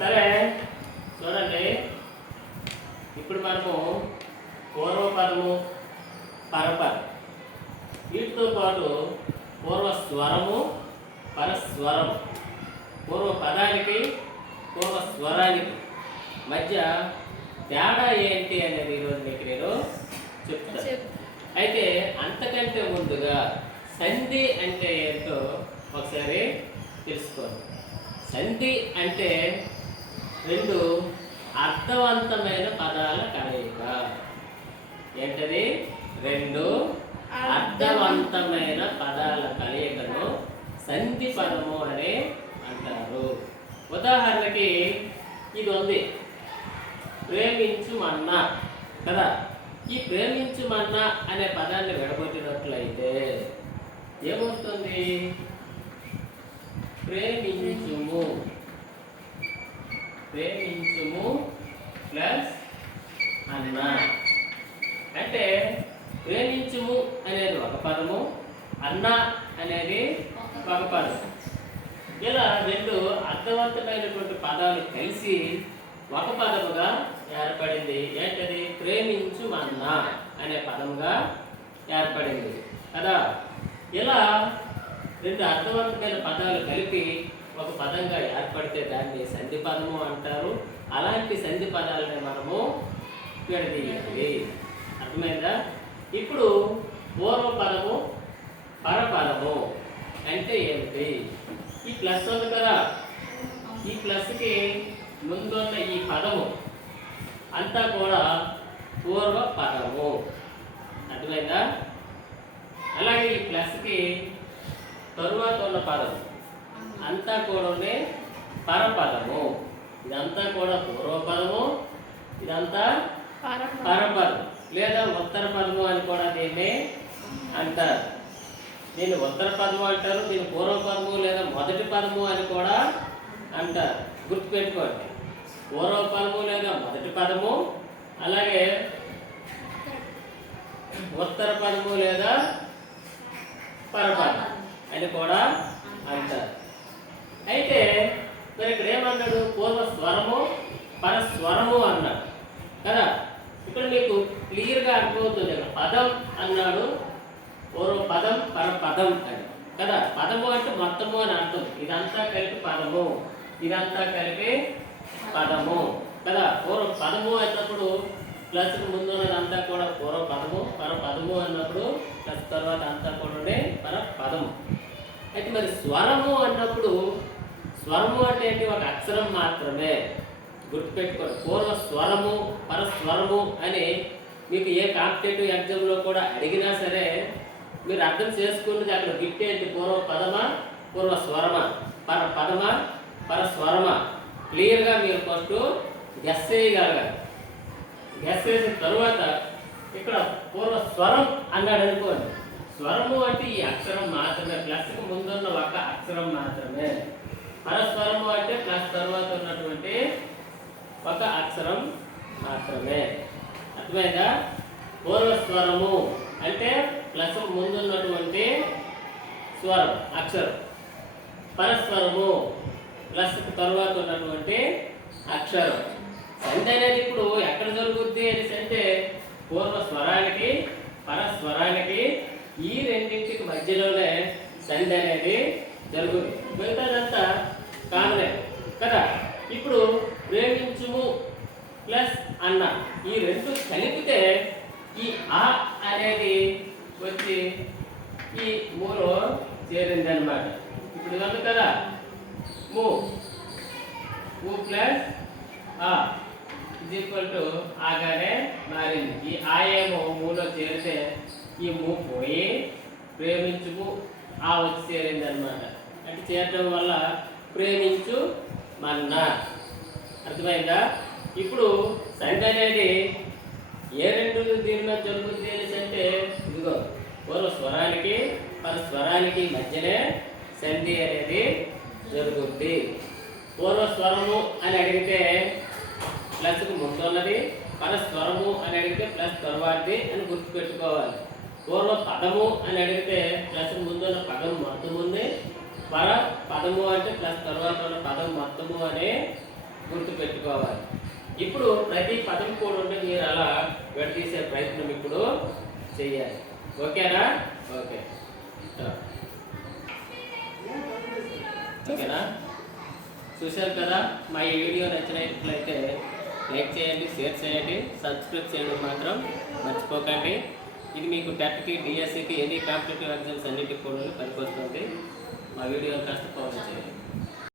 సరే చూడండి. ఇప్పుడు మనము పూర్వపదము పరపదం. వీటితో పాటు పూర్వ స్వరము పరస్వరం పూర్వ పదానికి పూర్వ స్వరానికి మధ్య తేడా ఏంటి అనేది ఈరోజు మీకు నేను చెప్తాను. చెప్ అయితే అంతకంటే ముందుగా సంధి అంటే ఏంటో ఒకసారి తెలుసుకోండి. సంధి అంటే రెండు అర్థవంతమైన పదాల కలయిక. ఏంటది? రెండు అర్థవంతమైన పదాల కలయికను సంధి పదము అని అంటారు. ఉదాహరణకి ఇది ఉంది ప్రేమించుమన్నా కదా? ఈ ప్రేమించుమన్నా అనే పదాన్ని విడగొట్టినట్లయితే ఏమవుతుంది? ప్రేమించుము. ప్రేమించుము ప్లస్ అన్న అంటే ప్రేమించుము అనేది ఒక పదము అన్న అనేది ఒక పదం ఇలా రెండు అర్థవంతమైనటువంటి పదాలు కలిసి ఒక పదముగా ఏర్పడింది. ఏంటది? ప్రేమించు అన్న అనే పదముగా ఏర్పడింది. కదా? ఇలా రెండు అర్థవంతమైన పదాలు కలిపి ఒక పదంగా ఏర్పడితే దాన్ని సంధి పదము అంటారు. అలాంటి సంధి పదాలని మనము విడదీయాలి. అర్థమైందా? ఇప్పుడు పూర్వ పదము పరపదము అంటే ఏమిటి? ఈ ప్లస్ ఉంది కదా. ఈ ప్లస్కి ముందున్న ఈ పదము అంతా కూడా పూర్వ పదము అర్థమైందా? అలాగే ఈ ప్లస్కి తరువాత ఉన్న పదం అంతా కూడా పరపదము. ఇదంతా కూడా పూర్వపదము. ఇదంతా పరప పరపదం లేదా ఉత్తర పదము అని కూడా దీన్ని అంటారు. దీన్ని ఉత్తర పదము అంటారు దీన్ని పూర్వ పదము లేదా మొదటి పదము అని కూడా అంటారు. గుర్తుపెట్టుకోండి. పూర్వ పదము లేదా మొదటి పదము అలాగే ఉత్తర పదము లేదా పరపదం అని కూడా అంటారు. అయితే మరి ఇక్కడ ఏమన్నాడు? పూర్వ స్వరము పరస్వరము అన్నాడు. కదా? ఇక్కడ మీకు క్లియర్గా అర్థమవుతుంది ఇక్కడ పదం అన్నాడు. పూర్వ పదం పర పదం అని. కదా? పదము అంటే మొత్తము అని అర్థం. ఇదంతా కలిపి పదము. ఇదంతా కలిపి పదము. కదా? పూర్వ పదము అన్నప్పుడు ప్లస్ ముందు ఉన్నదంతా కూడా పూర్వ పదము పర పదము అన్నప్పుడు ప్లస్ తర్వాత అంతా కూడా పర పదము అయితే మరి స్వరము అన్నప్పుడు స్వరము అంటే ఒక అక్షరం మాత్రమే. గుర్తుపెట్టుకోండి. పూర్వ స్వరము పరస్వరము అని మీకు ఏ కాంపిటేటివ్ ఎగ్జామ్లో కూడా అడిగినా సరే మీరు అర్థం చేసుకున్నది అక్కడ బిట్ ఏంటి? పూర్వ పదమా పూర్వ స్వరమా? పర పదమా పరస్వరమా? క్లియర్గా మీరు ఫస్ట్ గెస్ చేయగలగాలి గెస్ చేసిన తరువాత ఇక్కడ పూర్వ స్వరం అన్నాడు అనుకోండి. స్వరము అంటే ఈ అక్షరం మాత్రమే. ప్లస్కి ముందున్న ఒక అక్షరం మాత్రమే. పరస్వరము అంటే ప్లస్ తర్వాత ఉన్నటువంటి ఒక అక్షరం మాత్రమే. అర్థమైందా? పూర్వస్వరము అంటే ప్లస్ ముందున్నటువంటి స్వరం అక్షరం. పరస్వరము ప్లస్ తర్వాత ఉన్నటువంటి అక్షరం. సంధి అనేది ఇప్పుడు ఎక్కడ జరుగుద్ది అనేసి అంటే పూర్వ స్వరానికి పరస్వరానికి ఈ రెండింటికి మధ్యలోనే సంధి అనేది జరుగుతుంది మిగతాదంతా కామనే కదా? ఇప్పుడు ప్రేమించుము ప్లస్ అన్న. ఈ రెండు కలిపితే ఈ ఆ అనేది వచ్చి ఈ మూలో చేరింది అనమాట ఇప్పుడు ఇది కదా? మూ. మూ ప్లస్ ఆ. ఇది ఈక్వల్ టు ఆగానే మారింది. ఈ ఆ ఏమో మూలో చేరితే ఈ మూ పోయి ప్రేమించుము ఆ వచ్చి చేరింది అనమాట అంటే చేరడం వల్ల ప్రేమించు మన్న. అర్థమైందా? ఇప్పుడు సంఖ్య అనేది ఏ రెండు దీని మీద జరుగుతుంది అనేసి అంటే ఇదిగో పూర్వ స్వరానికి పర స్వరానికి మధ్యనే సంధి అనేది జరుగుద్ది. పూర్వ స్వరము అని అడిగితే ప్లస్కు ముందున్నది ఉన్నది స్వరము అని అడిగితే ప్లస్ తర్వాతది అని గుర్తుపెట్టుకోవాలి. పూర్వ పదము అని అడిగితే ప్లస్ ముందున్న పదం మొత్తం ఉంది పర పదము అంటే ప్లస్ తర్వాత ఉన్న పదం మొత్తము గుర్తు పెట్టుకోవాలి. ఇప్పుడు ప్రతి పదం కూడా ఉంటే మీరు అలా విడదీసే ప్రయత్నం ఇప్పుడు చేయాలి. ఓకేనా? ఓకే. ఓకేనా? చూశారు కదా? మా ఈ వీడియో నచ్చినట్లయితే లైక్ చేయండి షేర్ చేయండి సబ్స్క్రైబ్ చేయడం మాత్రం మర్చిపోకండి. ఇది మీకు టెట్కి డిఎస్సికి ఎనీ కాంపిటేటివ్ ఎగ్జామ్స్ అన్నిటికి కూడా పనికొస్తుంది. మా వీడియోలు కాస్త ఫాలో చేయండి.